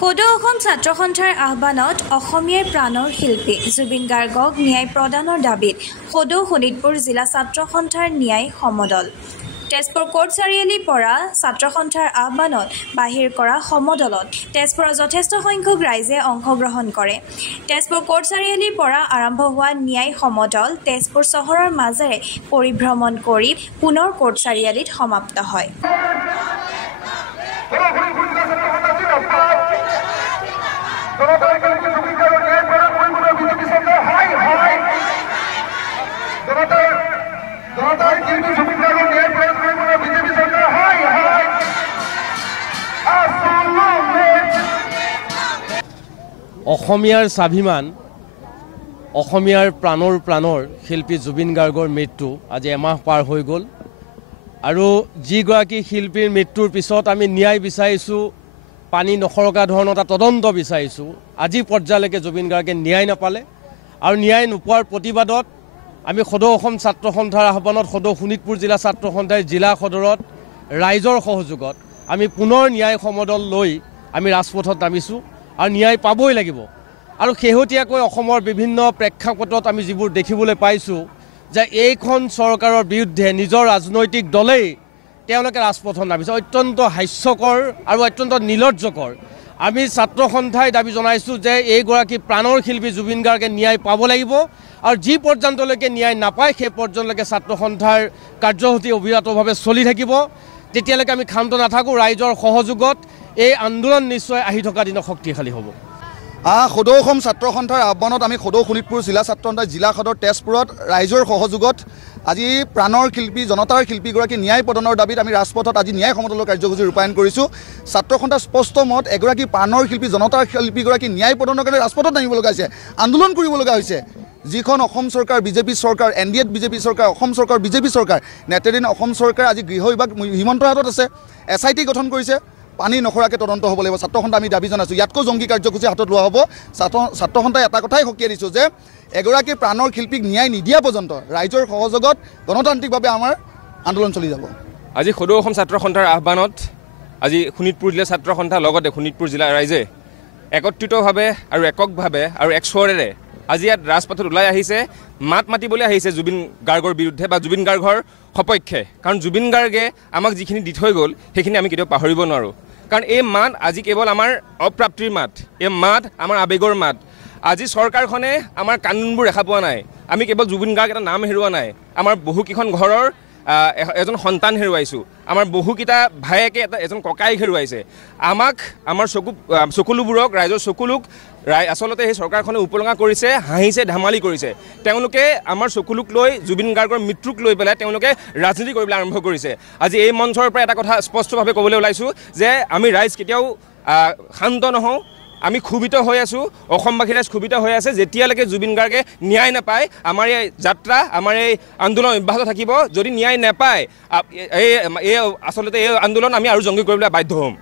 সদৌ অসম ছাত্ৰ সন্থাৰ আহ্বানত অসমীয়াৰ প্ৰাণৰ শিল্পী জুবিন গাৰ্গক ন্যায় প্ৰদানৰ দাবীত সদৌ শোণিতপুৰ জিলা ছাত্ৰ সন্থাৰ ন্যায় সমদল তেজপুৰ কোৰ্ট চাৰিআলিৰ পৰা ছাত্ৰ সন্থাৰ আহ্বানত বাহিৰ কৰা সমদলত তেজপুৰৰ যথেষ্ট সংখ্যক ৰাইজে অংশগ্ৰহণ কৰে। তেজপুৰ কোৰ্ট চাৰিআলিৰ পৰা আৰম্ভ হোৱা ন্যায় সমদল তেজপুৰ চহৰৰ মাজেৰে পৰিভ্ৰমণ কৰি পুনৰ কোৰ্ট চাৰিআলিত সমাপ্ত হয়। অসমীয়াৰ স্বাভিমান অসমীয়াৰ প্ৰাণৰ শিল্পী জুবিন গাৰ্গৰ মৃত্যু আজি এমাহ পাৰ হৈ গ'ল আৰু যিগৰাকী শিল্পীৰ মৃত্যুৰ পিছত আমি ন্যায় বিচাৰিছোঁ, পানী নসৰকা ধৰণৰ এটা তদন্ত বিচাৰিছোঁ। আজি পৰ্যায়লৈকে জুবিন গাৰ্গে ন্যায় নাপালে আৰু ন্যায় নোপোৱাৰ প্ৰতিবাদত আমি সদৌ অসম ছাত্ৰ সন্থাৰ আহ্বানত সদৌ শোণিতপুৰ জিলা ছাত্ৰ সন্থাই জিলা সদৰত ৰাইজৰ সহযোগত আমি পুনৰ ন্যায় সমদল লৈ আমি ৰাজপথত নামিছোঁ আৰু ন্যায় পাবই লাগিব। আৰু শেহতীয়াকৈ অসমৰ বিভিন্ন প্ৰেক্ষাপটত আমি যিবোৰ দেখিবলৈ পাইছোঁ যে এইখন চৰকাৰৰ বিৰুদ্ধে নিজৰ ৰাজনৈতিক দলেই তেওঁলোকে ৰাজপথত নামিছে, অত্যন্ত হাস্যকৰ আৰু অত্যন্ত নিলজ্জকৰ। আমি ছাত্ৰ সন্থাই দাবী জনাইছোঁ যে এইগৰাকী প্ৰাণৰ শিল্পী জুবিন গাৰ্গে ন্যায় পাব লাগিব আৰু যি পৰ্যন্তলৈকে ন্যায় নাপায় সেই পৰ্যন্তলৈকে ছাত্ৰ সন্থাৰ কাৰ্যসূচী অবিৰতভাৱে চলি থাকিব। তেতিয়ালৈকে আমি ক্ষান্ত নাথাকোঁ। ৰাইজৰ সহযোগত এই আন্দোলন নিশ্চয় আহি থকা দিনত শক্তিশালী হ'ব। সদৌ অসম ছাত্ৰ সন্থাৰ আহ্বানত আমি সদৌ শোণিতপুৰ জিলা ছাত্ৰ সন্থাৰ জিলা সদৰ তেজপুৰত ৰাইজৰ সহযোগত আজি প্ৰাণৰ শিল্পী জনতাৰ শিল্পীগৰাকী ন্যায় প্ৰদানৰ দাবীত আমি ৰাজপথত আজি ন্যায় সমদলৰ কাৰ্যসূচী ৰূপায়ণ কৰিছোঁ। ছাত্ৰ সন্থাৰ স্পষ্ট মত, এগৰাকী প্ৰাণৰ শিল্পী জনতাৰ শিল্পীগৰাকী ন্যায় প্ৰদানৰ কাৰণে ৰাজপথত নামিব লগা হৈছে, আন্দোলন কৰিব লগা হৈছে। যিখন অসম চৰকাৰ বিজেপি চৰকাৰ, NDAত বিজেপি চৰকাৰ, অসম চৰকাৰ বিজেপি চৰকাৰ, নেতৃত্বাধীন অসম চৰকাৰ আজি গৃহ বিভাগ হিমন্তৰ হাতত আছে, SIT গঠন কৰিছে। পানী নখৰাকৈ তদন্ত হ'ব লাগিব। ছাত্ৰ সন্থা আমি দাবী জনাইছোঁ, ইয়াতকৈ জংগী কাৰ্যসূচী হাতত লোৱা হ'ব। ছাত্ৰ সন্থাই এটা কথাই সকীয়াই দিছোঁ যে এগৰাকী প্ৰাণৰ শিল্পীক ন্যায় নিদিয়া পৰ্যন্ত ৰাইজৰ সহযোগত গণতান্ত্ৰিকভাৱে আমাৰ আন্দোলন চলি যাব। আজি সদৌ অসম ছাত্ৰ সন্থাৰ আহ্বানত আজি শোণিতপুৰ জিলা ছাত্ৰ সন্থাৰ লগতে শোণিতপুৰ জিলাৰ ৰাইজে একত্ৰিতভাৱে আৰু এককভাৱে আৰু একস্বৰেৰে আজি ইয়াত ৰাজপথত ওলাই আহিছে, মাত মাতিবলৈ আহিছে জুবিন গাৰ্গৰ বিৰুদ্ধে বা জুবিন গাৰ্গৰ সপক্ষে। কাৰণ জুবিন গাৰ্গে আমাক যিখিনি দি থৈ গ'ল সেইখিনি আমি কেতিয়াও পাহৰিব নোৱাৰোঁ। কাৰণ এই মাত আজি কেৱল আমাৰ অপ্ৰাপ্তিৰ মাত, এই মাত আমাৰ আৱেগৰ মাত। আজি চৰকাৰখনে আমাৰ কান্দোনবোৰ দেখা পোৱা নাই। আমি কেৱল জুবিন গাৰ্গ এটা নাম হেৰুওৱা নাই, আমাৰ বহুকেইখন ঘৰৰ এজন সন্তান হেৰুৱাইছোঁ, আমাৰ বহুকেইটা ভায়েকে এজন ককাইক হেৰুৱাইছে। আমাক আমাৰ চকুলোবোৰক, ৰাইজৰ চকুলোক আচলতে সেই চৰকাৰখনে উপলঙা কৰিছে, হাঁহিছে, ধেমালি কৰিছে। তেওঁলোকে আমাৰ চকুলোক লৈ, জুবিন গাৰ্গৰ মৃত্যুক লৈ পেলাই তেওঁলোকে ৰাজনীতি কৰিবলৈ আৰম্ভ কৰিছে। আজি এই মঞ্চৰ পৰা এটা কথা স্পষ্টভাৱে ক'বলৈ ওলাইছোঁ যে আমি ৰাইজ কেতিয়াও শান্ত নহওঁ, আমি ক্ষোভিত হৈ আছোঁ, অসমবাসী ৰাইজ ক্ষোভিত হৈ আছে। যেতিয়ালৈকে জুবিন গাৰ্গে ন্যায় নাপায় আমাৰ এই যাত্ৰা, আমাৰ এই আন্দোলন অব্যাহত থাকিব। যদি ন্যায় নাপায় আচলতে এই আন্দোলন আমি আৰু জংগী কৰিবলৈ বাধ্য হ'ম।